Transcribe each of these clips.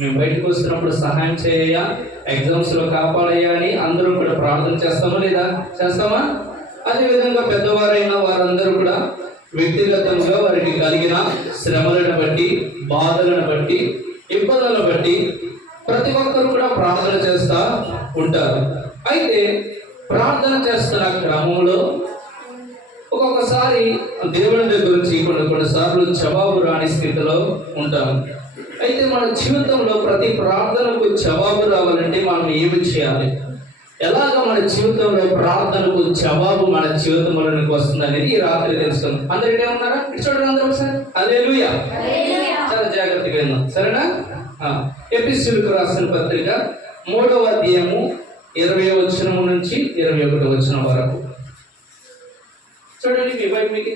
మేము బయటకు వస్తున్నప్పుడు సహాయం చేయ, ఎగ్జామ్స్లో కాపాడయ్యా అని అందరూ కూడా ప్రార్థన చేస్తామా లేదా? చేస్తామా? అదేవిధంగా పెద్దవారైన వారందరూ కూడా వ్యక్తిగతంగా వారికి కలిగిన శ్రమలను బట్టి, బాధలను బట్టి, ఇబ్బందులను బట్టి ప్రతి ఒక్కరు కూడా ప్రార్థన చేస్తూ ఉంటారు. అయితే ప్రార్థన చేస్తున్న క్రమంలో ఒక్కొక్కసారి దేవుని దగ్గర నుంచి కొన్నిసార్లు జవాబు రాని స్థితిలో ఉంటాం. అయితే మన జీవితంలో ప్రతి ప్రార్థనకు జవాబు రావాలంటే మనం ఏమి చేయాలి? ఎలాగ మన జీవితంలో ప్రార్థనకు జవాబు మన జీవితంలోనికి వస్తుంది అనేది ఈ రాత్రి తెలుసుకుందాం. అందరూ ఇటే ఉన్నారా? చూడండి అందరూ ఒకసారి. హల్లెలూయా. చాలా జాగ్రత్తగా విన్నాం, సరేనా? ఎఫెసీయులకు రాసిన పత్రిక 3వ అధ్యాయము 20వ వచనం నుంచి 21వ వచనం వరకు చూడండి.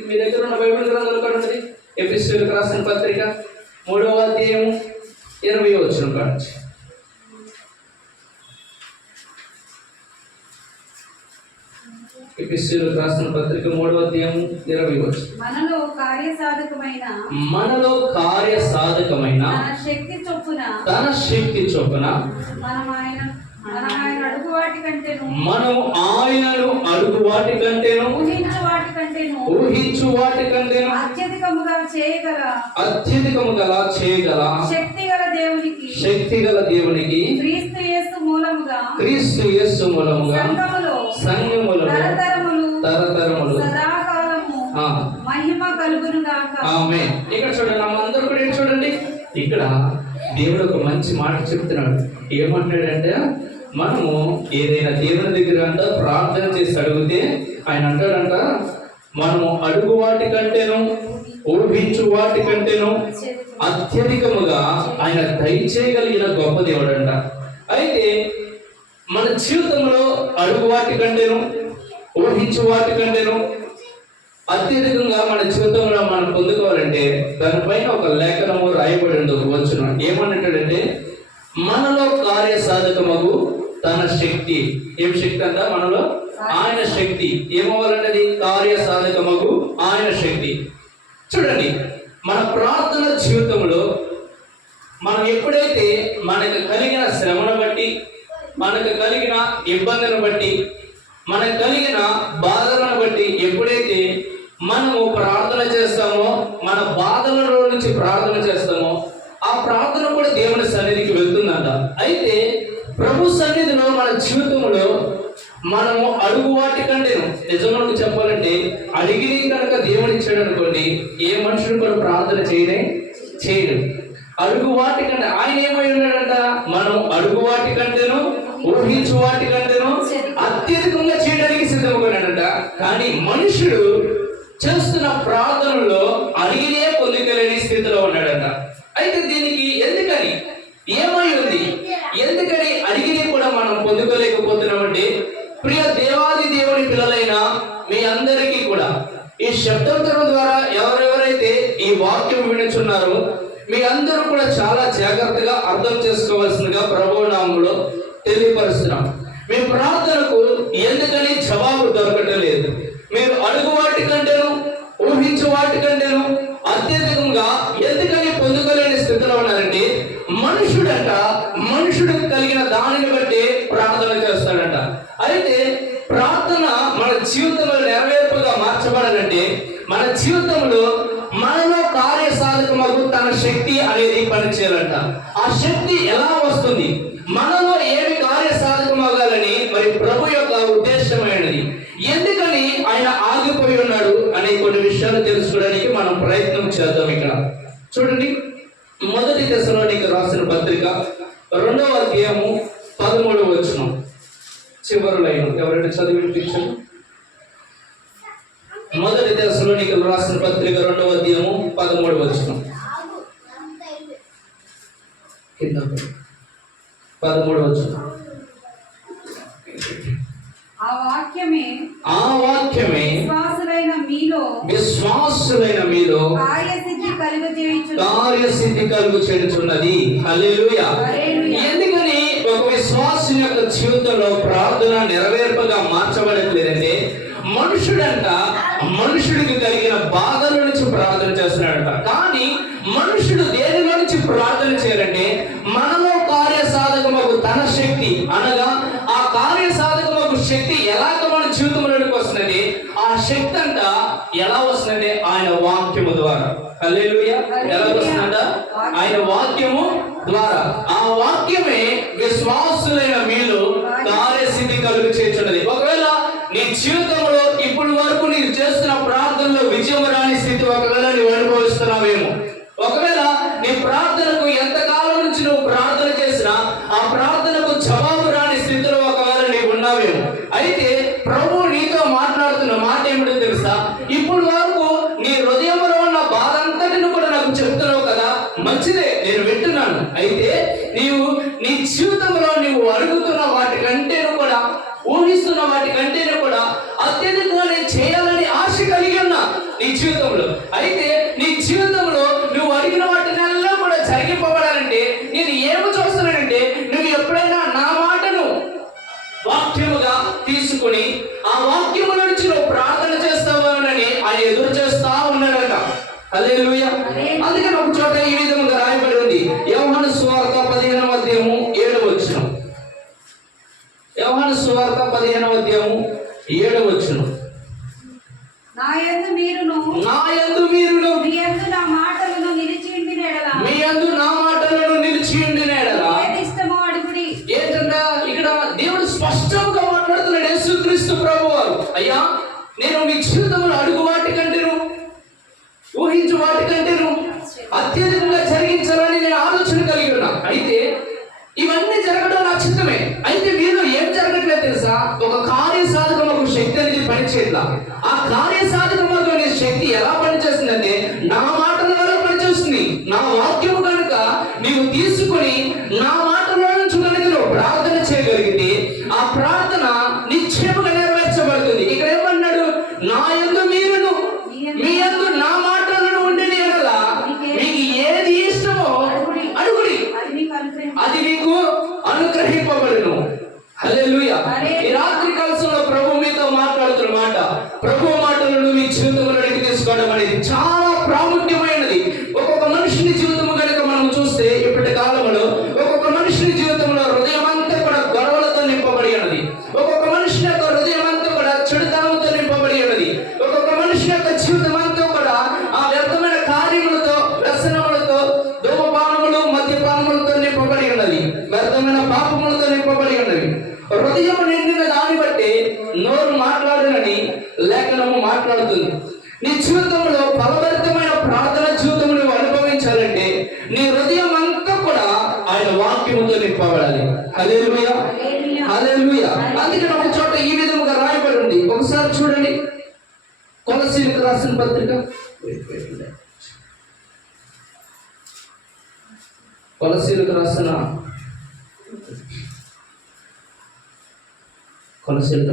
మీ దగ్గర ఉన్న బైబిల్ గ్రంథంలో కూడా ఉన్నది. ఎఫెసీయులకు రాసిన పత్రిక 3వ అధ్యాయము 20వ వచనం కావచ్చు. ఎఫెసీయులకు రాసిన పత్రిక 3వ అధ్యాయము 20వ వచనం. మనలో కార్యసాధకమైన తన శక్తి చొప్పున మనం ఆయనను అడుగు వాటి కంటేను ఊహించు వాటి కంటేను అత్యధికముగా చేయగల శక్తిగల దేవునికి క్రీస్తు యేసు మూలముగా సంఘములో తరతరములు ఆమేన్. ఇక్కడ చూడండి, అందరూ కూడా చూడండి. ఇక్కడ దేవుడు ఒక మంచి మాట చెప్తున్నాడు. ఏమంటాడంటే, మనము ఏదైనా దేవుని దగ్గర అంట ప్రార్థన చేసి అడిగితే ఆయన అంటాడంట, మనము అడుగు వాటి కంటేను ఊహించు వాటి కంటేను అత్యధికముగా ఆయన దయచేయగలిగిన గొప్ప దేవుడంట. అయితే మన జీవితంలో అడుగు వాటి కంటేను ఊహించు వాటి కంటేను అత్యధికంగా మన జీవితంలో మనం పొందుకోవాలంటే దానిపైన ఒక లేఖనము రాయబడి ఉండవచ్చు. ఏమన్నట్టాడంటే, మనలో కార్యసాధకమగు తన శక్తి. ఏం శక్తి అంట? మనలో ఆయన శక్తి ఏమవ్వాలన్నది? కార్యసాధకమగు ఆయన శక్తి. చూడండి, మన ప్రార్థన జీవితంలో మనం ఎప్పుడైతే మనకు కలిగిన శ్రమను బట్టి, మనకు కలిగిన ఇబ్బందులను బట్టి, మనకు కలిగిన బాధలను బట్టి ఎప్పుడైతే మనము ప్రార్థన చేస్తామో, మన బాధలలో నుంచి ప్రార్థన చేస్తామో, ఆ ప్రార్థన కూడా దేవుని సన్నిధికి వెళ్తుందంట. అయితే ప్రభు సన్నిధిలో మన జీవితంలో మనము అడుగు వాటి కంటే, నిజంగా చెప్పాలంటే, అడిగిన కనుక దేవుడు ఇచ్చాడు అనుకోండి, ఏ మనుషుడు కూడా ప్రార్థన చేయడు. అడుగు వాటి కంటే ఆయన ఏమై ఉన్నాడంట, మనం అడుగు వాటి కంటేను ఊహించు వాటి కంటేను అత్యధికంగా చేయడానికి సిద్ధమవుతున్నాడంట. కానీ మనుషుడు చేస్తున్న ప్రార్థనలో అడిగినే పొందుకోలేని స్థితిలో ఉన్నాడంట. అయితే దీనికి ఎందుకని, ఏమై ఉంది, ఎందుకని అడిగినే కూడా మనం పొందుకోలేకపోతున్నామంటే, ప్రియ దేవాది దేవుని పిల్లలైన మీ అందరికీ కూడా ఈ శబ్దం ద్వారా ఎవరెవరైతే ఈ వాక్యం వినుచున్నారో మీ అందరూ కూడా చాలా జాగ్రత్తగా అర్థం చేసుకోవాల్సిందిగా ప్రభువు నామములో తెలియపరుస్తున్నాం. మీ ప్రార్థనకు ఎందుకని జవాబు దొరకటం లేదు. మీరు అడుగు వాటి కంటేను ఊహించు వాటి కంటేను అత్యధికంగా ఎందుకని పొందుకోలేని స్థితిలో ఉన్నారంటే, మనుషుడికి కలిగిన దానిని బట్టి ప్రార్థన చేస్తాడంట. అయితే ప్రార్థన మన జీవితంలో నెరవేర్పుగా మార్చబడాలంటే, మన జీవితంలో మనలో కార్యసాధకమగు తన శక్తి అనేది పనిచేయాలంట. ఆ శక్తి ఎలా వస్తుంది, మనలో ఏమి కార్యసాధకమగాలని మరి ప్రభు యొక్క ఉద్దేశమైనది, ఎందుకని ఆయన ఆగిపోయి ఉన్నాడు అనే కొన్ని విషయాలు తెలుసుకోవడానికి మనం ప్రయత్నం చేద్దాం. ఇక్కడ చూడండి, 1 దశలోనికి రాసిన పత్రిక 2వ అధ్యాయము 13వ వచనం చివరి లైన్ ఎవరైనా చదివి వినిపించండి. 1 దశలోనికి రాసిన పత్రిక 2వ అధ్యాయము 13వ వచనం కింద 13వ వచనం. ఆ వాక్యమే విశ్వాసులైన మీలో కార్యసిద్ధి కలుగు చేయుచున్నది. హల్లెలూయా. ఎందుకని ఒక విశ్వాసుని యొక్క జీవితంలో ప్రార్థన నెరవేర్పుగా మార్చబడట్లేదంటే, మనుషుడికి కలిగిన బాధల నుంచి ప్రార్థన చేస్తున్నాడంట. కానీ మనుషుడు దేనిలో నుంచి ప్రార్థన చేయాలంటే, మనలో ద్వారా. ఆ వాక్యమే విశ్వాసులైన మీలో కార్యసిద్ధి కలుగు చేస్తున్నది. ఒకవేళ నీ జీవితంలో ఇప్పటి వరకు నీవు చేస్తున్న ప్రార్థనలో విజయం రాని స్థితి ఒకవేళ నువ్వు అనుభవిస్తున్నావేమో, ఒకవేళ నీ ప్రార్థనకు ఎంతకాలం నుంచి నువ్వు ప్రార్థన చేసినా ఆ ప్రార్థనకు జవాబు రాని స్థితిలో ఒకవేళ నీవు ఉన్నావేమో, అయితే ప్రభు నీతో మాట్లాడుతున్న మాట ఏమిటో తెలుసా? ఇప్పుడు వరకు నీ హృదయంలో ఉన్న బాధ అంతటిని కూడా నాకు చెప్తున్నావు కదా, మంచిదే, నేను వింటున్నాను. అయితే నీవు నీ జీవితంలో నీవు అడుగుతున్న వాటికంటేను కూడా, ఊహిస్తున్న వాటికంటేను కూడా అత్యధికంగా నేను చేయాలని ఆశ కలిగి ఉన్నా నీ జీవితంలో. అయితే నీ జీవితంలో నువ్వు అడిగిన వాటినల్లా కూడా జరిగిపోవాలంటే నేను ఏమి చూస్తున్నానంటే, నువ్వు ఎప్పుడైనా నా మాటను వాక్యముగా తీసుకుని ఆ వాక్యము నుంచి నువ్వు ప్రార్థన చేస్తావని ఆయన ఎదురు చేస్తా ఉన్నాడట. హల్లెలూయా. అందుకని ఒక చోట ఈ విధంగా రాయబడి ఉంది, యోహాను సువార్త 15వ అధ్యాయము 7వ వచనం. యోహాను సువార్త 15వ అధ్యాయము 7వ వచనం. నా యందు మీరును మీ యందు నా మాటలను నిలిచి ఉండిన యెడల ఏది ఇష్టమో అడుగుడి. ఏంటంటే ఇక్కడ దేవుడు స్పష్టంగా మాట్లాడుతున్నాడు, యేసుక్రీస్తు ప్రభువారు. అయ్యా, నేను మీ జీవితంలో అడుగు వాటికంటేను, ఊహించు వాటికంటేను అత్యధికంగా జరిగించాలని నేను ఆలోచన కలిగి ఉన్నా. అయితే ఇవన్నీ జరగడం నా చిత్తమే. అయితే మీరు ఏం జరగట్లేదు తెలుసా? ఒక కార్యసాధకమకు శక్తి అనేది పనిచేయట్లా. ఆ కార్యసాధకమకు అనే శక్తి ఎలా పనిచేస్తుందంటే నా మాటల వల్ల పనిచేస్తుంది. నా వాక్యము కనుక నీవు తీసుకుని నా మాటల నుంచి కనుక నువ్వు ప్రార్థన చేయగలిగితే ఆ ప్రార్థన నిశ్చయముగా నెరవేర్చబడుతుంది. ఇక్కడ ఏమన్నాడు? నా యందు మీరును మీ యందు నా మాటలను ఉండిన యెడల మీకు ఏది ఇష్టమో అడుగుడి, అది మీకు అనుగ్రహింపబడును. హల్లెలూయా. ఈ రాత్రి కాలంలో ప్రభు మీతో మాట్లాడుతున్న మాట, ప్రభు మాటలను మీ జీవితంలోకి తీసుకోవడం అనేది చాలా ప్రాముఖ్యమైనది. ఒక్కొక్క మనిషిని జీవితము కనుక మనం చూస్తే ఇప్పటి కాలంలో ఒక్కొక్క మనిషిని జీవితంలో హృదయం అంతా కూడా గొడవలతో నింపబడి ఉన్నది. ఒక్కొక్క మనిషి యొక్క హృదయం అంతా కూడా చెడుతనంతో నింపబడి ఉన్నది. ఒక్కొక్క మనిషి యొక్క జీవితం అంతా కూడా ఆ వ్యర్థమైన కార్యములతో, వ్యసనములతో, ధూమపానములు, మద్యపానములతో నింపబడి ఉన్నది. వ్యర్థమైన పాపములతో నింపబడి ఉన్నది. హృదయం నిండిన దాన్ని బట్టి నోరు మాట్లాడనని లేఖనము మాట్లాడుతుంది. నీ జీవితంలో ఫలభరితమైన ప్రార్థన జీవితం నువ్వు అనుభవించాలంటే నీ హృదయం అంతా కూడా ఆయన వాక్యముతో నింపబడాలి. హల్లెలూయా, హల్లెలూయా. అందుకని ఒక చోట ఈ విధముగా రాయబడి ఉంది. ఒకసారి చూడండి, కొలస్సీయులకు రాసిన పత్రిక, కొలస్సీయులకు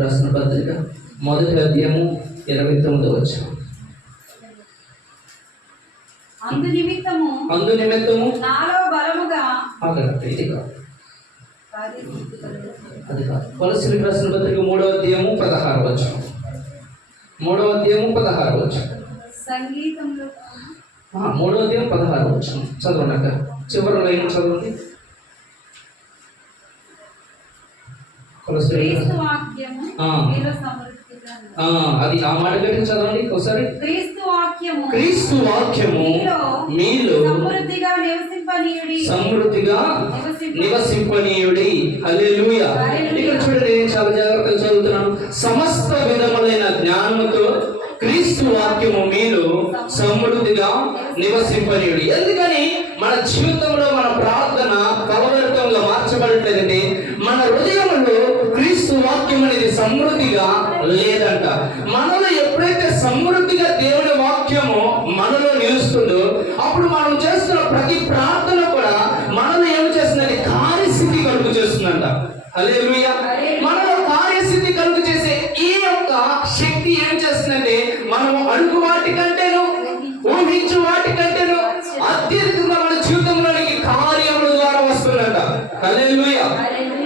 రాసిన పత్రిక 1వ అధ్యాయము 29వ వచనం. అందు నిమిత్తము నాలో బలముగా ఇది కాదు, అది కాదు. కొలస్సీయులకు రాసిన పత్రిక 3వ అధ్యాయము 16వ వచనం. 3వ అధ్యాయము 16వ వచనం. సంగీతంలో 3వ అధ్యాయం 16వ వచనం చదవండి అక్క, చివరి లైన్ చదవండి. క్రీస్తు వాక్యము మీలో సమృద్ధిగా అది ఆ మాట గట్టి చదవండి ఒకసారి. క్రీస్తు వాక్యము మీలో సమృద్ధిగా నివసింపనీయుడి. హల్లెలూయా. ఇక్కడ చూడండి, నేను చాలా జాగ్రత్తగా చదువుతున్నాను. సమస్త విధములైన జ్ఞానముతో క్రీస్తు వాక్యము మీలో సమృద్ధిగా నివసింపనీయుడి. ఎందుకని మన జీవితంలో మన ప్రార్థన ఫలభరితంగా మార్చబడట్లేదంటే మన హృదయంలో క్రీస్తు వాక్యం అనేది సమృద్ధిగా లేదంట. మనలో ఎప్పుడైతే సమృద్ధిగా దేవుని వాక్యము మనలో నిలుస్తుందో అప్పుడు మనం చేస్తున్న ప్రతి ప్రార్థన కూడా మనలో ఏమి చేస్తుందంటే కార్యసిద్ధి కలుగు చేస్తుందంట. హల్లెలూయా. మనలో కార్యసిద్ధి కలుగు చేసే ఈ యొక్క శక్తి ఏం చేస్తుందంటే మనం అడుగు వాటికంటేను, ఊహించు వాటికంటేను అత్యధికంగా మన జీవితంలోనికి కార్యముల ద్వారా వస్తుందంట. హల్లెలూయా,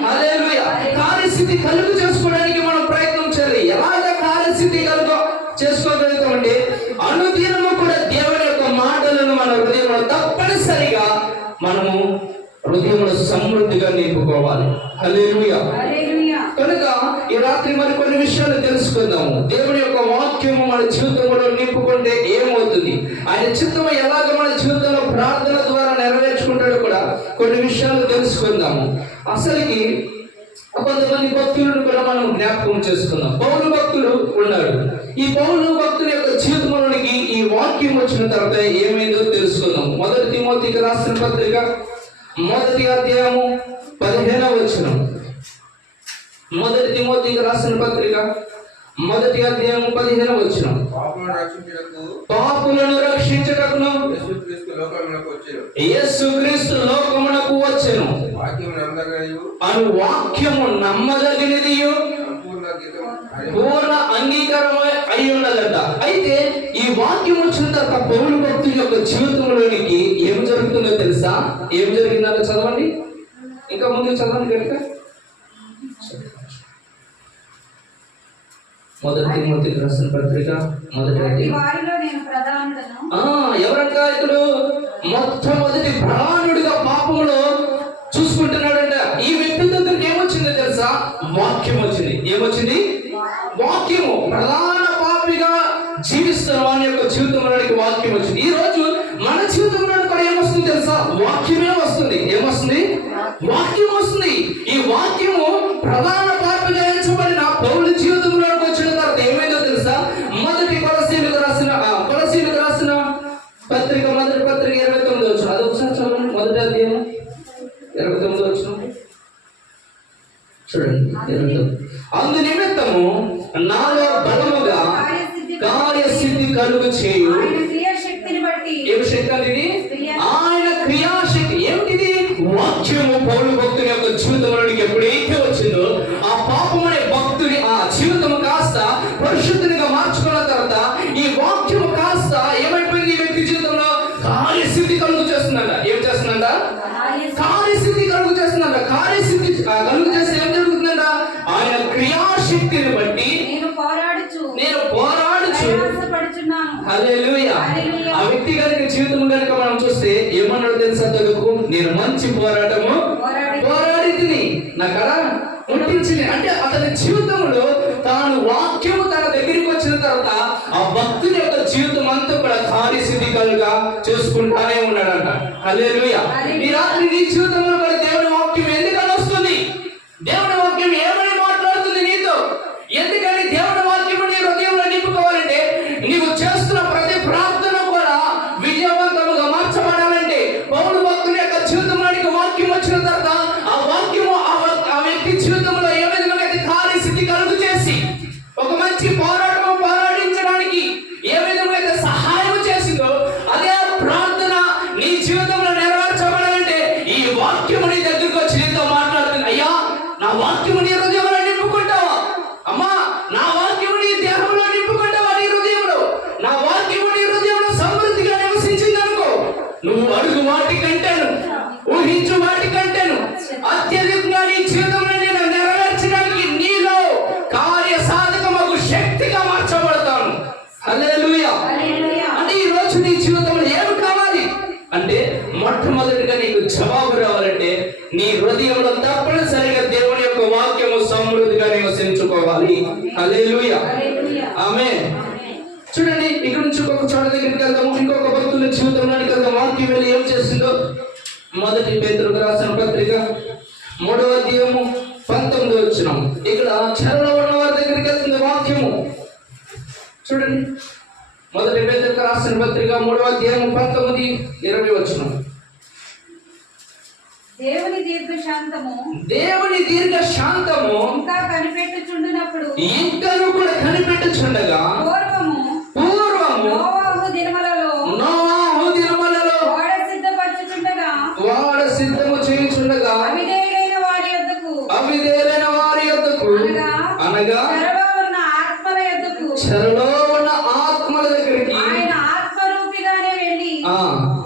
హల్లెలూయా. కార్యసిద్ధి కలుగు చేసుకోవడానికి మనం ప్రయత్నం చేయాలి. ఎలాగ కార్యసిద్ధి కలుగు చేసుకోగలుగుతామంటే అనుదినము కూడా దేవుని యొక్క మాటలను మన హృదయంలో తప్పనిసరిగా మనము హృదయంలో సమృద్ధిగా నింపుకోవాలి. హల్లెలూయా. కనుక ఈ రాత్రి మరి కొన్ని విషయాలు తెలుసుకుందాము. దేవుని యొక్క వాక్యము మన జీవితంలో నింపుకుంటే ఏమవుతుంది, ఆయన చిత్తము ఎలాగ మన జీవితంలో ప్రార్థన ద్వారా నెరవేర్చుకుంటాడో కూడా కొన్ని విషయాలు తెలుసుకుందాము. అసలుకి కొంతమంది భక్తులను కూడా మనం జ్ఞాపకం చేసుకుందాం. పౌలు భక్తుడు ఉన్నాడు. ఈ పౌలు భక్తుని యొక్క జీవితంలోనికి ఈ వాక్యం వచ్చిన తర్వాత ఏమైందో తెలుసుకుందాం. 1 తిమోతికి రాసిన పత్రిక 1వ అధ్యాయము 15వ వచనం. 1 తిమోతికి రాసిన పత్రిక 1వ అధ్యాయము 15వ వచనం. పాపులను రక్షించుటకును యేసుక్రీస్తు లోకమునకు వచ్చెను. అను వాక్యము నమ్మదగినదియు పూర్ణ అంగీకారం అయి ఉన్నదట. అయితే ఈ వాక్యం వచ్చిన తర్వాత పౌలు భక్తుని యొక్క జీవితంలోనికి ఏం జరుగుతుందో తెలుసా? ఏం జరిగిందో చదవండి, ఇంకా ముందు చదవండి కనుక. 1 తిమోతికి రాసిన పత్రిక 1వ అధ్యాయం. ఎవరంట ఇతడు? మొట్టమొదటి ప్రాణుడిగా పాపంలో చూసుకుంటున్నాడంట. ఈ వ్యక్తి దగ్గరికి ఏమొచ్చిందో తెలుసా? వాక్యం వచ్చింది. ఏమొచ్చింది? వాక్యము. ప్రధాన పాపిగా జీవిస్తున్న వాని యొక్క జీవితంలోనికి వాక్యం వచ్చింది. ఈ రోజు మన జీవితంలో కూడా ఏమొస్తుంది తెలుసా? వాక్యమే వస్తుంది. ఏమొస్తుంది? వాక్యం వస్తుంది. ఈ వాక్యము ప్రధాన పాపిగా ఎంచబడిన పౌలు జీవితంలోకి వచ్చిన తర్వాత ఏమైందో తెలుసా? కొలస్సీయులకు రాసిన పత్రిక 29వ వచనం. అది ఒకసారి చదవండి. 1వ అధ్యాయం 29వ వచనం చూడండి. 29. అందు నిమిత్తము నాలో బలముగా కార్యసిద్ధి కలుగు చేయు. ఏమి శక్తి అనేది? ఆయన క్రియాశక్తి. ఏమిటిది? వాక్యము పౌలు భక్తుని యొక్క జీవితంలోనికి ఎప్పుడైతే వచ్చిందో ఆ పాపం అనే భక్తుని ఆ జీవితము కాస్త పరిశుద్ధిగా మార్చుకున్న తర్వాత ఈ వాక్యము కాస్త ఏమైపోయింది? ఈ వ్యక్తి జీవితంలో కార్యసిద్ధి కలుగు చేస్తుందంట. ఏం చేస్తుందంట? కార్యసిద్ధి కలుగు చేస్తుందంట. కార్యసిద్ధి కలుగు చేస్తే ఏం జరుగుతుందంట? ఆయన క్రియాశక్తిని బట్టి నేను పోరాడుచు హల్లెలూయా. ఆ వ్యక్తి కనుక జీవితం కనుక మనం చూస్తే ఏమన్నాడు తెలుసా? తగుకు నేను మంచి పోరాటము పోరాడి తిని నా కళ ముట్టించింది. అంటే అతని జీవితంలో తాను వాక్యము తన దగ్గరికి వచ్చిన తర్వాత ఆ భక్తుని యొక్క జీవితం అంతా కూడా కార్యసిద్ధి కలుగా చేసుకుంటానే ఉన్నాడంట. హల్లెలూయా. ఈ రాత్రి నీ జీవితంలో కూడా దేవుని వాక్యం ఎందుకని వస్తుంది? దేవుని వాక్యం ఏమని మాట్లాడుతుంది నీతో? ఎందుకని దేవుని వాక్యం నీ హృదయంలో నింపుకోవాలంటే నీవు చేస్తున్న ప్రతి ప్రార్థన కూడా విజయవంతముగా మార్చబడాలంటే పౌలు భక్తుని యొక్క జీవితంలోనికి వాక్యం వచ్చిన తర్వాత ఆ వాక్యము ఆ వ్యక్తి జీవితంలో ఏ విధంగా అయితే కార్యసిద్ధి కలుగు చేసి ఒక మంచి పోరాటం పోరాడించడానికి ఏ విధంగా అయితే సహాయం చేసిందో అదే ప్రార్థన నీ జీవితంలో నెరవేర్చబడాలంటే ఈ వాక్యము నీ దగ్గరకు వచ్చి నీతో మాట్లాడుతుంది. అయ్యా, నా వాక్యము నీ హృదయంలో నింపుకుంటావా? అమ్మా, నా వాక్యము నీ దేహంలో నింపుకుంటావా? నీ హృదయంలో నా వాక్యము నీ హృదయంలో సమృద్ధిగా నివసించింది అనుకో, నువ్వు అడుగు వాటి కంటేను ఊహించు వాటి కంటేను అత్యధికంగా నీ జీవితంలో నేను నెరవేర్చడానికి నీలో కార్య సాధకమగు శక్తిగా మార్చబడతాను. హల్లెలూయా. అంటే ఈ రోజు నీ జీవితంలో ఏమి కావాలి అంటే మొట్టమొదటిగా నీకు జవాబు రావాలంటే నీ హృదయంలో తప్పనిసరిగా దేవుని యొక్క వాక్యము సమృద్ధిగా నివసించుకోవాలి. హల్లెలూయా. ఆమేన్. చూడండి, ఇక్కడ నుంచి ఇంకొక చోట దగ్గరికి వెళ్దాము. ఇంకొక భక్తుల జీవితంలోనికి వెళ్దాం. వాక్యం వెళ్ళి ఏం చేసిందో 1 పేతురుకు రాసిన పత్రిక 3వ అధ్యాయము 19వ వచనం. ఇక్కడ చెరలో ఉన్న వారి దగ్గరికి వెళ్తుంది వాక్యము. చూడండి, 1 పేతురుకు రాసిన పత్రిక 3వ అధ్యాయము 19, 20 వచనం. దేవుని దీర్ఘ శాంతము ఇంకా కనిపెట్టుచుండునప్పుడు ఇంకను కూడా కనిపెట్టుచుండగా పూర్వము నోవాహు దినములలో వాడ సిద్ధము చేయుచుండగా అవిధేయులైన వారి యొద్దకు అనగా చెరలో ఉన్న ఆత్మల దగ్గరికి ఆయన ఆత్మరూపిగానే వెళ్ళి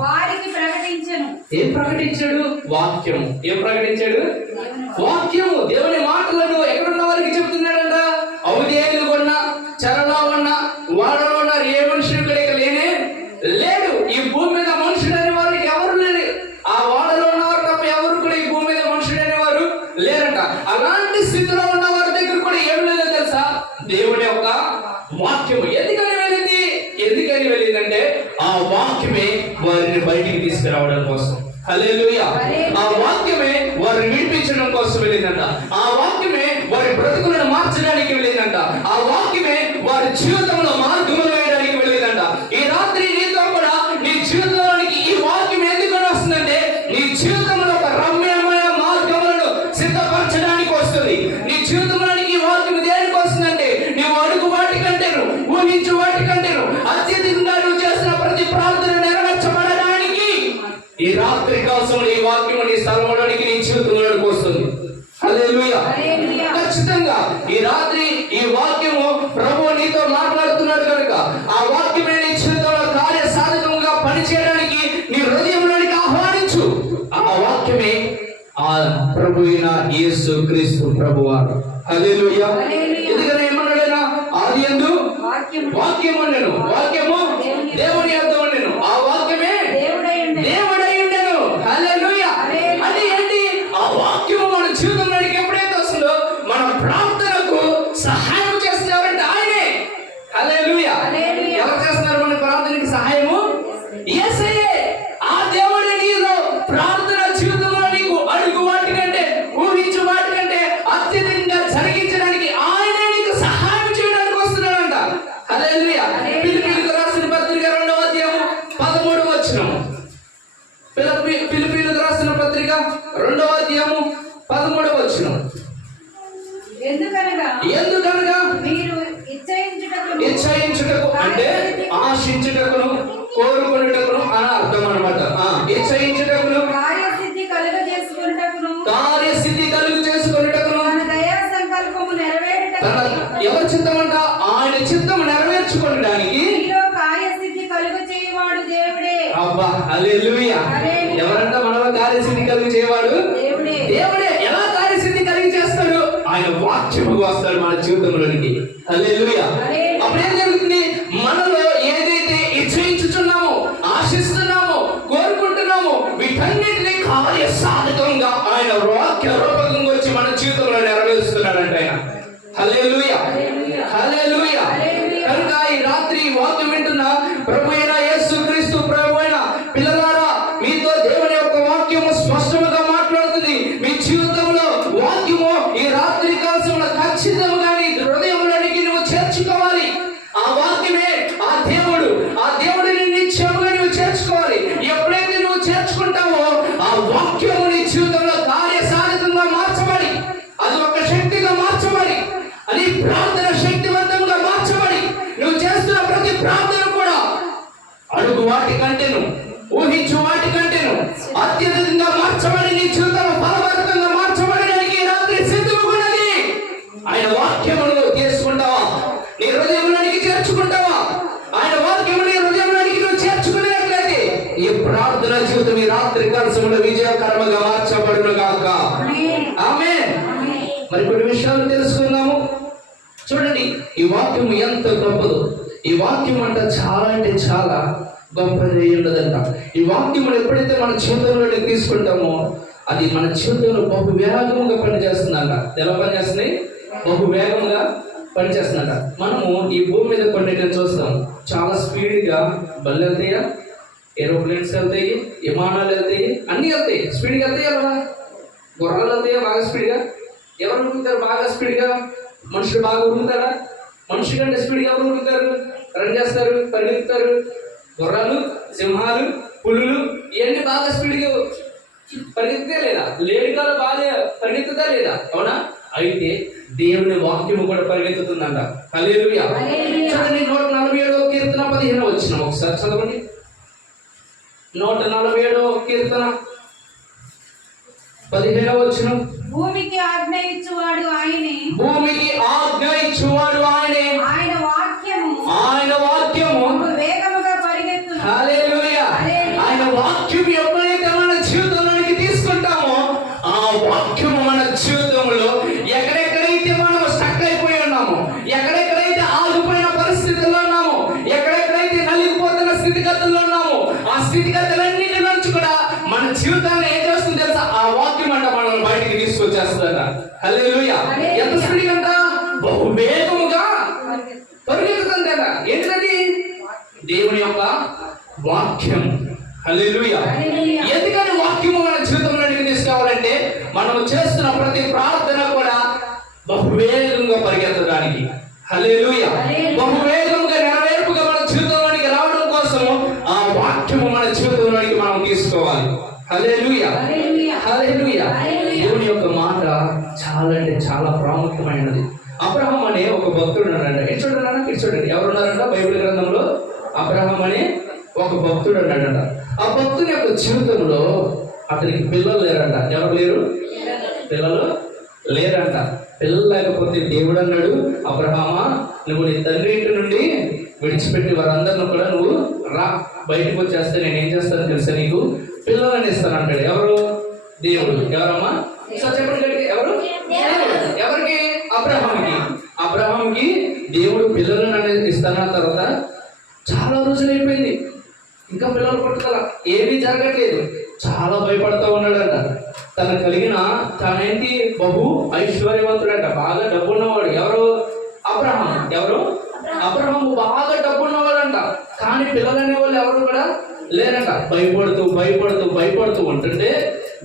వారికి ప్రకటించెను. ఏం ప్రకటించాడు? వాక్యము. ఏం ప్రకటించాడు? వాక్యము. దేవుని మాటలను ఎక్కడున్న వారికి చెప్తున్నాడంట. అవిధేయులు ఉన్న, చెరలో ఉన్న, వాడలో ఉన్నారు. ఏ మనుషుడు ఇక్కడ లేనే లేడు. ఈ భూమి మీద మనుషుడు అనే వారికి ఎవరు లేరు. ఆ వాడలో ఉన్నవారు తప్ప ఎవరు కూడా ఈ భూమి మీద మనుషుడు అనేవారు లేరంట. అలాంటి స్థితిలో ఉన్న వారి దగ్గర కూడా ఏం లేదో తెలుసా? దేవుని యొక్క వాక్యము. ఎందుకని వెళ్ళిందంటే ఆ వాక్యమే వారిని బయటికి తీసుకురావడం కోసం. హల్లెలూయా. ఆ వాక్యమే వారిని విడిపించడం కోసం వెళ్ళిందంట. ఆ వాక్యమే వారి బ్రతుకులను మార్చడానికి వెళ్ళిందంట. ఆ వాక్యమే వారి జీవితంలో మార్గములు వేయడానికి వెళ్ళిందంట. ఈ రాత్రి నీతో కూడా నీ జీవితంలోనికి ఈ వాక్యం ఎందుకు వస్తుందంటే నీ జీవితంలో ఒక రమ్యమైన మార్గములను సిద్ధపరచడానికి వస్తుంది. నీ జీవితంలోనికి ఈ వాక్యం దేనికి వస్తుందంటే నువ్వు అడుగు వాటి కంటేను, ఊహించు వాటి కంటేను అత్యధికంగా నువ్వు చేసిన ప్రతి ప్రార్థన నెరవేర్చబడడానికి ఈ రాత్రి కోసం ఈ వాక్యం నీ స్థలంలోనికి నీ జీవితంలోకి వస్తుంది. హల్లెలూయా. ఖచ్చితంగా ఈ రాత్రి ఈ వాక్యము ప్రభువు నీతో మాట్లాడుతున్నాడు కనుక ఆ వాక్యమే నీ జీవితంలో కార్య సాధకంగా పనిచేయడానికి నీ హృదయంలోనికి ఆహ్వానించు. ఆ వాక్యమే ఆ ప్రభు అయిన యేసు క్రీస్తు ప్రభువారు. హల్లెలూయా. ఎందుకని ఏమన్నాడైనా ఆది యందు వాక్యము ఉండెను, వాక్యము దేవుని యొద్ద ఉండెను, ఆ వాక్యమే దేవుడై ఉండెను. హల్లెలూయా. అంటే ఏంటి? ఆ వాక్యము మన జీవితంలోకి ఎప్పుడైతే వస్తుందో మన ప్రార్థనకు సహాయం చేస్తున్నారంటే ఆయనే. హల్లెలూయా. ఎవరు చేస్తున్నారు మన ప్రార్థనకి సహాయము? యేసయ్యే. ఆ దేవుడే నీలో ప్రార్థన జీవితంలో నీకు అడుగు వాటి కంటే, ఊహించు వాటి కంటే అత్యధికంగా జరిగించడానికి ఆయనే నీకు సహాయం చేయడానికి వస్తున్నాడంట. హల్లెలూయా. ఫిలిప్పీయులకు రాసిన పత్రిక 2వ అధ్యాయము 13వ వచనం. ఫిలిప్పీయులకు రాసిన పత్రిక 2వ అధ్యాయము 13వ వచనం. ఎందుకనగా మీరు ఇచ్చయించుటకు అంటే ఆశించుటకును కోరుకొనుటకును అని అర్థం అన్నమాట. ఇచ్చయించుటకును కార్యసిద్ధి కలుగ చేసుకొనుటకును ఎవరి చిత్తం అంట? ఆయన చిత్తం నెరవేర్చుకోవడానికి కార్యసిద్ధి కలుగ చేయవాడు దేవుడే. అబ్బా హల్లెలూయా. ఎవరంట మనలో కార్యసిద్ధి కలిగి చేయవాడు? దేవుడే. ఎలా కార్యసిద్ధి కలిగి చేస్తాడు? ఆయన వాక్యముగా వస్తాడు మన జీవితంలోనికి. హల్లెలూయా. అప్పుడు ఏం జరుగుతుంది? మనలో ఏదైతే ఇచ్ఛించుచున్నామో, ఆశిస్తున్నామో, కోరుకుంటున్నామో వీటన్నిటినీ కార్య సాధకంగా ఆయన వాక్య రూపకంగా వచ్చి మన జీవితంలో నెరవేరుస్తున్నాడంట ఆయన. హల్లెలూయా. హల్లెలూయా. కనుక ఈ రాత్రి వాక్యం వింటున్న ప్రభు అయిన యేసు క్రీస్తు ప్రభు అయిన పిల్లలారా, మీతో దేవుని యొక్క వాక్యము స్పష్టంగా మాట్లాడుతుంది. మీ జీవితంలో వాక్యము ఈ రాత్రి కాలమున ఖచ్చితంగా నీ హృదయంలోనికి నువ్వు చేర్చుకోవాలి. ఆ వాక్యమే ఆ దేవుడిని నిత్యముగా నువ్వు చేర్చుకోవాలి. ఎప్పుడైతే నువ్వు చేర్చుకుంటావో ఆ వాక్యము నీ జీవితంలో కార్యసాధకంగా మార్చబడి, అది ఒక శక్తిగా మార్చబడి, అది ప్రార్థన శక్తివంతంగా మార్చబడి, నువ్వు చేస్తున్న ప్రతి ప్రార్థన కూడా అడుగు వాటి కంటేను, ఊహించు వాటి కంటేను అత్యధికంగా మార్చబడి నీ జీవితంలో ఫలవంతంగా మార్చబడడానికి రాత్రి సిద్ధమున్నది. ఆయన వాక్యమును తీసుకుంటావా? నీ హృదయంలోనికి చేర్చుకుంటావా? ఆయన వాక్యము నీ హృదయంలోనికి నువ్వు చేర్చుకునేట్లయితే ఈ ప్రార్థన జీవితం ఈ రాత్రి కాలములో విజయకరముగా మార్చబడును గాక. ఆమేన్. మరి కొన్ని విషయాలు తెలుసుకుందాము. చూడండి, ఈ వాక్యం ఎంత గొప్పదో. ఈ వాక్యం అంటే చాలా గొప్పది ఉండదంట. ఈ వాక్యం ఎప్పుడైతే మన జీవితంలోకి తీసుకుంటామో అది మన జీవితంలో బహు వేగంగా పనిచేస్తుందంట. ఎలా పనిచేస్తుంది? బహు వేగంగా పనిచేస్తుందంట. మనము ఈ భూమి మీద కొన్నిటిని చూస్తాం, చాలా స్పీడ్గా బళ్ళు వెళ్తాయా, ఏరోప్లేన్స్ వెళ్తాయి, విమానాలు వెళ్తాయి, అన్నీ వెళ్తాయి, స్పీడ్గా వెళ్తాయి కదా. గుర్రాలు వెళ్తాయా బాగా స్పీడ్గా? ఎవరు ఉరుకుతారు బాగా స్పీడ్గా? మనుషులు బాగా ఉరుకుతారా? మనిషి కంటే స్పీడ్గా ఎవరు ఉరుకుతారు, రన్ చేస్తారు, పరిగెత్తుతారు? గుర్రాలు, సింహాలు, పులులు ఇవన్నీ బాగా స్పీడ్గా పరిగెత్తుతా లేదా? లేడికాలు బాగా పరిగెత్తుతా లేదా? అవునా? అయితే దేవుని వాక్యము కూడా పరిగెత్తుతుందంట. హల్లెలూయా. చూడండి, 147వ కీర్తన 15వ వచనం ఒకసారి చదవండి. 147వ కీర్తన 15వ వచనం. భూమికి ఆజ్ఞ ఇచ్చువాడు ఆయనే, ఆయన వాక్యము వేగముగా పరిగెత్తును. హల్లెలూయా. ఆయన వాక్యం ఎప్పుడైతే మన జీవితంలోనికి తీసుకుంటామో ఆ వాక్యము మన జీవితంలో ఎక్కడెక్కడైతే మనం స్టక్ అయిపోయి ఉన్నామో, ఎక్కడెక్కడైతే ఆగిపోయిన పరిస్థితుల్లో ఉన్నామో, ఎక్కడెక్కడైతే నలిగిపోతున్న స్థితిగతుల్లో ఉన్నామో ఆ స్థితిగతులన్నిటి నుంచి కూడా మన జీవితాన్ని ఏం చేస్తుంది తెలుసా? ఆ వాక్యం అంట మనల్ని బయటికి తీసుకొచ్చేస్తుందట. హల్లెలూయా. ఎంత స్పీడ్ అంట? బహు వేగముగా పరిగెత్తుతుందట. ఏంటది? దేవుని యొక్క వాక్యం. హల్లెలూయా. హల్లెలూయా. ఎందుకని వాక్యము మన జీవితంలోనికి తీసుకోవాలంటే మనం చేస్తున్న ప్రతి ప్రార్థన కూడా బహువేగంగా పరిగెత్తడానికి. హల్లెలూయా. హల్లెలూయా. బహువేగంగా నెరవేర్పుగా మన జీవితంలోనికి రావడం కోసం ఆ వాక్యము మన జీవితంలోనికి మనం తీసుకోవాలి. హల్లెలూయా. హల్లెలూయా. హల్లెలూయా. హల్లెలూయా. దేవుని యొక్క మాట చాలా అంటే చాలా ప్రాముఖ్యమైనది. అబ్రహాం అనే ఒక భక్తుడు ఉన్నాడంట. ఇటు చూడండి, ఇటు చూడండి, ఎవరున్నారంట బైబిల్ గ్రంథంలో? అబ్రహాం అనే ఒక భక్తుడు అన్నాడంట. ఆ భక్తుని యొక్క జీవితంలో అతనికి పిల్లలు లేరంట. ఎవరు లేరు? పిల్లలు లేరంట. పిల్లలు లేకపోతే దేవుడు అన్నాడు, అబ్రహామా, నువ్వు నీ తండ్రి ఇంటి నుండి విడిచిపెట్టి వారందరిని కూడా నువ్వు రా, బయటకు వచ్చేస్తే నేను ఏం చేస్తాను తెలుసా, నీకు పిల్లలని ఇస్తాను అంటాడు. ఎవరు? దేవుడు. ఎవరమ్మా? సో చెప్పండి గట్టిగా, ఎవరు? ఎవరికి? అబ్రహాంకి. అబ్రహాంకి దేవుడు పిల్లలను అనేది ఇస్తానన్న తర్వాత చాలా రోజులు అయిపోయింది, ఇంకా పిల్లలు పుట్టుదల ఏమీ జరగట్లేదు. చాలా భయపడతా ఉన్నాడంట. తను కలిగిన తనేంటి బహు ఐశ్వర్యవంతుడంట, బాగా డబ్బున్నవాడు. ఎవరు? అబ్రహాం. ఎవరు? అబ్రహాం బాగా డబ్బున్నవాడంట. కానీ పిల్లలు అనేవాళ్ళు ఎవరు కూడా లేరంట. భయపడుతూ భయపడుతూ భయపడుతూ ఉంటుంటే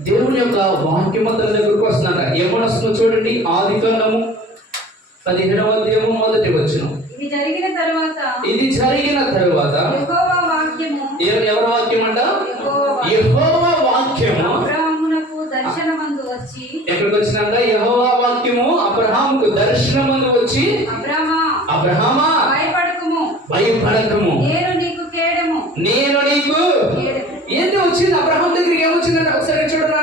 దేవుని యొక్క వాక్యం తన దగ్గరకు వస్తుందంట. ఏమని వస్తుందో చూడండి. ఆదికాండము 15వ అధ్యాయము 1వ వచనం. ఇది జరిగిన తరువాత యెహోవా వాక్యము, ఎవరి వాక్యం అంట? యెహోవా యెహోవా వాక్యము అబ్రహామునకు దర్శనమందు వచ్చి, ఎక్కడికి వచ్చినాక? యెహోవా వాక్యము అబ్రహాముకు దర్శనమందు వచ్చి, అబ్రహామా భయపడకము, నేను నీకు కేడము. ఏంటి వచ్చింది అబ్రహాం దగ్గరికి? ఏమొచ్చిందంటే ఒకసారి చూడరా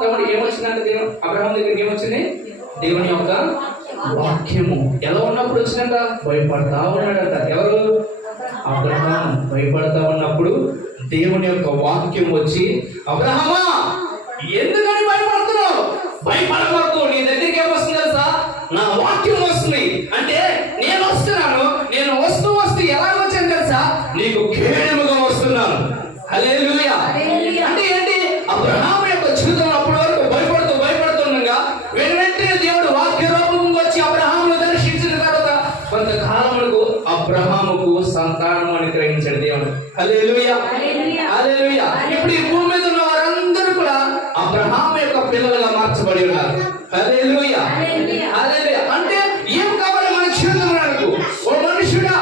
తమ్ముడు, ఏమొచ్చిందంటే దేవుడు అబ్రహాం దగ్గరికి ఏమొచ్చింది? దేవుని యొక్క వాక్యము. ఎలా ఉన్నప్పుడు వచ్చిందంట? భయపడతా ఉన్నాడంట. ఎవరు? అబ్రహాం భయపడతా ఉన్నప్పుడు దేవుని యొక్క వాక్యం వచ్చి, అబ్రహామా ఎందుకని భయపడుతున్నావు? భయపడవద్దు, నీ దగ్గరికి ఏమొస్తుంది తెలుసా? నా వాక్యం వస్తుంది. అంటే నేను వస్తున్నాను, నేను వస్తూ ఎలా వచ్చాను తెలుసా? నీకు కేడముగా వస్తున్నాను. హల్లెలూయా. అంటే ఏంటి? అబ్రహాం యొక్క జీవితంలో అప్పటి వరకు భయపడుతుండగా వెంటనే దేవుడు వాక్య రూపంగా వచ్చి అబ్రహామును దర్శించిన తర్వాత కొంతకాలములకు అబ్రహాముకు సంతానం అనుగ్రహించాడు దేవుడు. హల్లెలూయా. హల్లెలూయా. ఇప్పుడు ఈ భూమి మీద ఉన్న వారందరూ కూడా అబ్రహాం యొక్క పిల్లలుగా మార్చబడి ఉన్నారు. హల్లెలూయా. హల్లెలూయా. అంటే ఏం కావాలి మన జీవితంలో? ఓ మనుషుడా,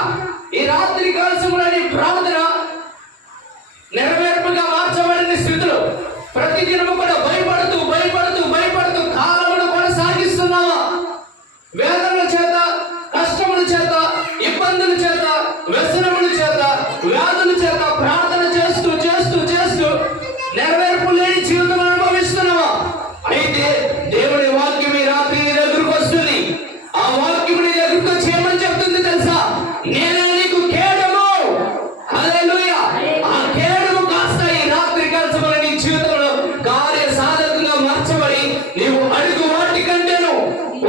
ఈ రాత్రి కాల సమయంలో ప్రార్థన నెరవేర్పుగా మార్చబడిన స్థితిలో ప్రతిదినము కూడా భయపడుతూ కాలమును కొనసాగిస్తున్నావా? వేదనల చేత, కష్టముల చేత, ఇబ్బందుల చేత, వ్యసనముల చేత, వ్యాధుల చేత ప్రార్థన చేస్తూ నెరవేర్పు లేని జీవితం అనుభవిస్తున్నావా? అయితే దేవుని వాక్యం ఈ రాత్రి నీ దగ్గరకు వస్తుంది. ఆ వాక్యం నీ దగ్గరకు వచ్చి ఏమని చెప్తుంది తెలుసా? నేనే నీకు కేడము. హల్లెలూయా. ఆ కేడము కాస్త ఈ రాత్రి కాల్చబడి నీ జీవితంలో కార్య సాధకంగా మార్చబడి నీవు అడుగు వాటి కంటేను,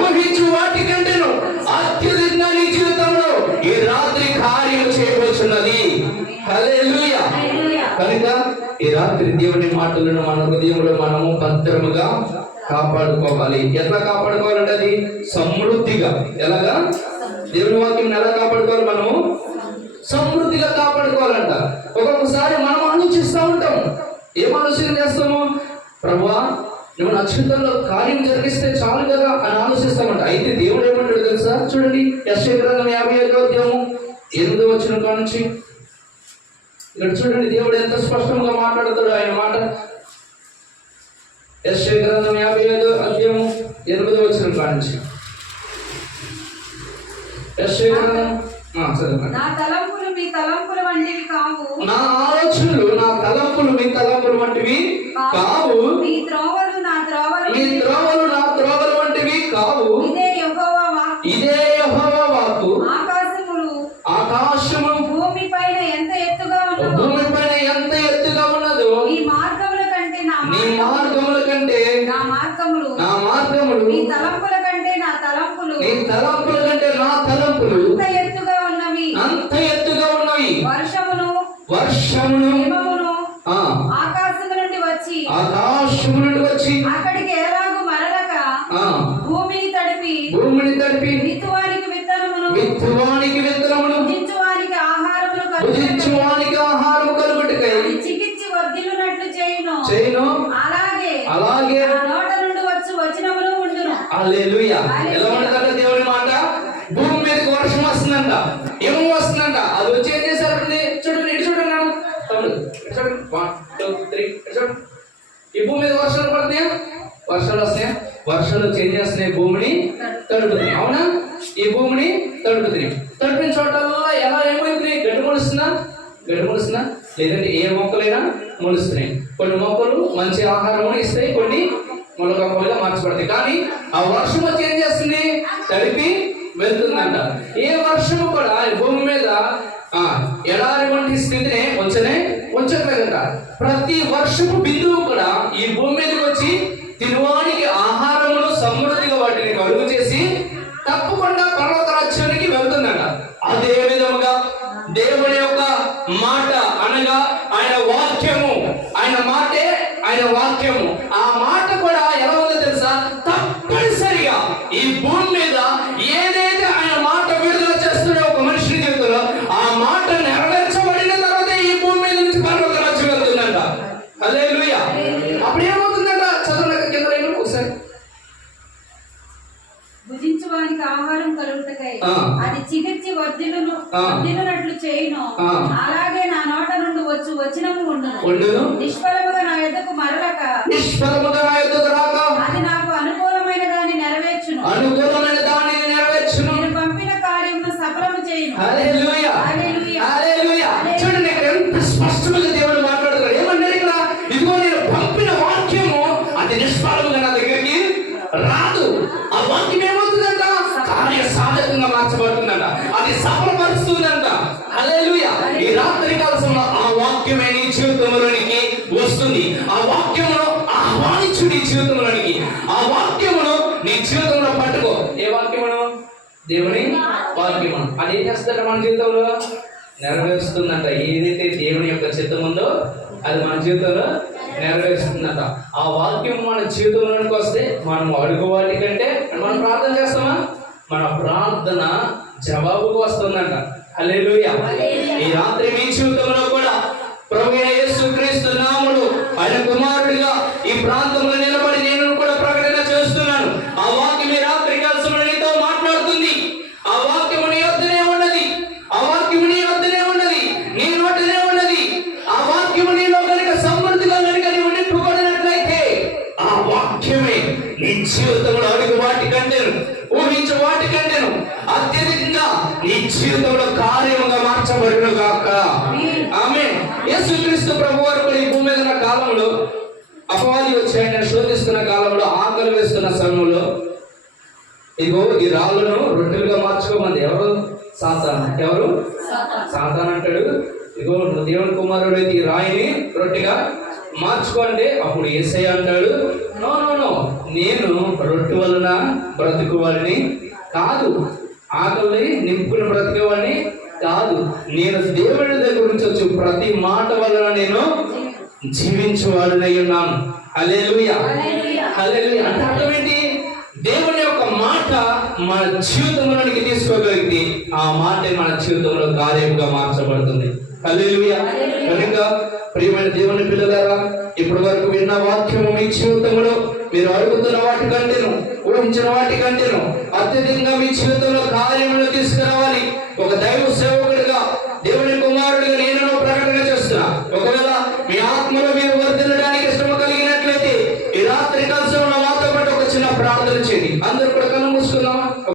ఊహించు వాటి కంటేను అత్యధికంగా నీ జీవితంలో ఈ రాత్రి కార్యం చేయవచ్చున్నది. హల్లెలూయా. కనుక ఈ రాత్రి దేవుని మాటలను మన హృదయంలో మనము భద్రముగా కాపాడుకోవాలి. ఎట్లా కాపాడుకోవాలంటే అది సమృద్ధిగా. ఎలాగా? దేవుని వాక్యం ఎలా కాపాడుకోవాలి? మనము సమృద్ధిగా కాపాడుకోవాలంట. ఒక్కొక్కసారి మనం ఆలోచిస్తూ ఉంటాం. ఏం ఆలోచన చేస్తాము? ప్రభువా, నువ్వు నా జీవితంలో కార్యం జరిగిస్తే చాలు కదా అని ఆలోచిస్తామంట. అయితే దేవుడు ఏమంటాడు తెలుసా? చూడండి, యెషయా గ్రంథం 55వ అధ్యాయము 8వ వచనం కాడ నుంచి ఇక్కడ చూడండి, దేవుడు ఎంత స్పష్టంగా మాట్లాడుతాడు. ఆయన మాట యెషయా గ్రంథం 55వ అధ్యాయము 8వ వచనం కాడ నుంచి. యెషయా గ్రంథం చదవండి. నా తలంపులు మీ తలంపుల వంటివి కావు, నా ఆలోచనలు నా తలంపులు మీ తలంపుల వంటివి కావు, మీ త్రోవలు నా త్రోవలు వంటివి కావు. ఇదే యెహోవా వాక్కు. ఆకాశము భూమి పైన ఎంత ఎత్తుగా ఉన్నదో నీ మార్గముల కంటే నా మార్గములు నీ తలంపుల కంటే నా తలంపులు అంత ఎత్తుగా ఉన్నవి. వర్షమును హిమమును ఆకాశము నుండి వచ్చి అక్కడికి ఎలాగూ మరలక భూమిని తడిపి విత్తువానికి విత్తనమును భుజించువానికి ఆహారము కలుగుటకై నా నోట నుండి వచ్చు వచనములు ఉండును. హల్లెలూయా. ఎలా ఉండదంట దేవుని మాట? భూమి మీదకి వర్షం వస్తుందంట. ఏమో వస్తుందంట. అది వచ్చి ఏం చేశారండి? చూడండి, ఇటు చూడండి నాన్న. తమ్ముడు, ఇటు చూడండి. 1 2 3 ఇటు చూడండి. ఈ భూమి మీద వర్షాలు పడుతున్నాయా? వర్షాలు వస్తాయా? వర్షాలు చేంజ్ చేస్తున్నాయి, భూమిని తడుపుతున్నాయి. అవునా? ఈ భూమిని తడుపుతున్నాయి. తడిపిన చోటల్లా ఎలా ఏమైంది? గడ్డి మొలుస్తుందా? గడ్డి మొలుస్తుందా? లేదంటే ఏ మొక్కలైనా మొలుస్తున్నాయి. కొన్ని మొక్కలు మంచి ఆహారం ఇస్తాయి, కొన్ని మొలకలుగా మార్చబడతాయి. కానీ ఆ వర్షం వచ్చి ఏం చేస్తుంది? తడిపి వెళ్తుందంట. ఏ వర్షము కూడా భూమి మీద ఎలాంటి వంటి స్థితిని ఉంచట్లేదంట. ప్రతి వర్షపు బిందువు కూడా ఈ భూమి మీదకి వచ్చి తినడానికి ఆహారమును సమృద్ధిగా వాటిని కలుగు చేసి తప్పకుండా పర్వత రాజ్యానికి వెళ్తుందంట. అదే విధముగా దేవుని యొక్క మాట అనగా ఆయన వాక్యము, ఆయన మాటే ఆయన వాక్యము. ఆ మాట కూడా ఎలా ఉందో తెలుసా? తప్పనిసరిగా ఈ భూమి మీద ఏదైతే ఆయన మాట విడుదల చేస్తున్న ఒక మనిషి జీవితంలో ఆ మాట నెరవేర్చబడిన తర్వాత ఈ భూమి మీద నుంచి పర్వత రాజ్యం వెళ్తుందంట. హల్లెలూయా. అప్పుడు ఏమవుతుందంట? చదువులకు కింద ఒకసారి. భుజించువానికి ఆహారం కలుగుటకై అది చిగిర్చి వర్ధిల్లునట్లు చేయును. అలాగే నా నోట నుండి వచ్చు వచనము ఉండును. నిష్ఫలముగా నా యొద్దకు మరలక అది నాకు అనుకూలమైన దాన్ని నెరవేర్చును. నేను పంపిన కార్యమును సఫలము చేయును. హల్లెలూయా. హల్లెలూయా. హల్లెలూయా. చూడండి ఎంత స్పష్టంగా దేవుడు మాట్లాడుతున్నాడు. ఏమన్నాడు ఇక్కడ? ఇదిగో నేను పంపిన వాక్యము అది నిష్ఫలముగా నా దగ్గరికి రాదు. ఆ వాక్యం ఏమవుతుందంట? కార్య సాధకంగా మార్చబడుతుందంట. అది సఫలపరుస్తుందంట. హల్లెలూయా. ఈ రాత్రి కాలంలో ఆ వాక్యమే నీ జీవితంలోనికి వస్తుంది. ఆ వాక్యమును ఆహ్వానించు నీ జీవితంలోనికి. ఆ వాక్యమును నీ జీవితంలో పట్టుకో. ఏ వాక్యమును? దేవుని వాక్యమును. అది ఏం చేస్తుందంట? మన జీవితంలో నెరవేరుస్తుందంట. ఏదైతే దేవుని యొక్క చిత్తం ఉందో అది మన జీవితంలో నెరవేరుస్తుందంట. ఆ వాక్యం మన జీవితంలోనికి వస్తే మనం అడుగు వాటి కంటే మనం ప్రార్థన చేస్తామా? మన ప్రార్థన జవాబుగా వస్తుందంట. హల్లెలూయా. ఈ రాత్రి మీ జీవితంలో కూడా ప్రభువైన యేసుక్రీస్తు నామములో ఆయన కుమారుడిగా ఈ ప్రాంతంలో నిలబడి నేను కూడా ప్రకటన చేస్తున్నాను. ఆ వాక్యం ఈ రాత్రి కాలంలో నీతో మాట్లాడుతుంది. ఆ వాక్యము నీ వద్దనే ఉన్నది. ఆ వాక్యము నీ వద్దనే ఉన్నది. నీ నోటనే ఉన్నది. ఆ వాక్యము నీలో కనుక సమృద్ధిగా కనుక నీవు నింపుబడినట్లయితే ఆ వాక్యమే నీ జీవితంలో అడుగు వాటి కంటేను, ఊహించే వాటి కంటేను అత్యధికంగా నీ జీవితంలో కార్యముగా మార్చబడును గాక. ఆమేన్. యేసుక్రీస్తు ప్రభువారు కూడా ఈ భూమి మీద ఉన్న కాలంలో అపవాది వచ్చి ఆయన శోధిస్తున్న కాలంలో, ఆకలి వేస్తున్న సమయంలో ఇదిగో ఈ రాళ్ళను రొట్టెలుగా మార్చుకోమంది. ఎవరు? సాతాను. ఎవరు? సాతాను అంటాడు, ఇదిగో నువ్వు దేవుని కుమారుడు అయితే ఈ రాయిని రొట్టెగా మార్చుకోండి. అప్పుడు యేసయ్య అంటాడు, నో నో నో, నేను రొట్టె వలన బ్రతుకువాడిని కాదు, ఆకలి నింపుకుని బ్రతికేవాడిని కాదు, నేను దేవుడి దగ్గర నుంచి వచ్చి ప్రతి మాట వలన నేను జీవించేవాడినై ఉన్నాను. హల్లెలూయా. హల్లెలూయా. అంటే అర్థం ఏంటి? దేవుని యొక్క మాట మన జీవితంలోనికి తీసుకోగలిగితే ఆ మాట మన జీవితంలో కార్యముగా మార్చబడుతుంది. హల్లెలూయా. కనుక ప్రియమైన దేవుని పిల్లలారా, ఇప్పటి వరకు విన్న వాక్యము మీ జీవితంలో మీరు అడుగుతున్న వాటి కంటేను, ఊహించిన వాటి కంటేను అత్యధికంగా మీ జీవితంలో కార్యములు తీసుకురావాలి. ఒక దైవ సేవకుడిగా, దేవుని కుమారుడిగా నేను ప్రకటన చేస్తున్నా. ఒకవేళ మీ ఆత్మలో మీరు వర్ధిల్లడానికి శ్రమ కలిగినట్లయితే ఈ రాత్రి కాలంలో నాతో పాటు ఒక చిన్న ప్రార్థన చేయండి. అందరూ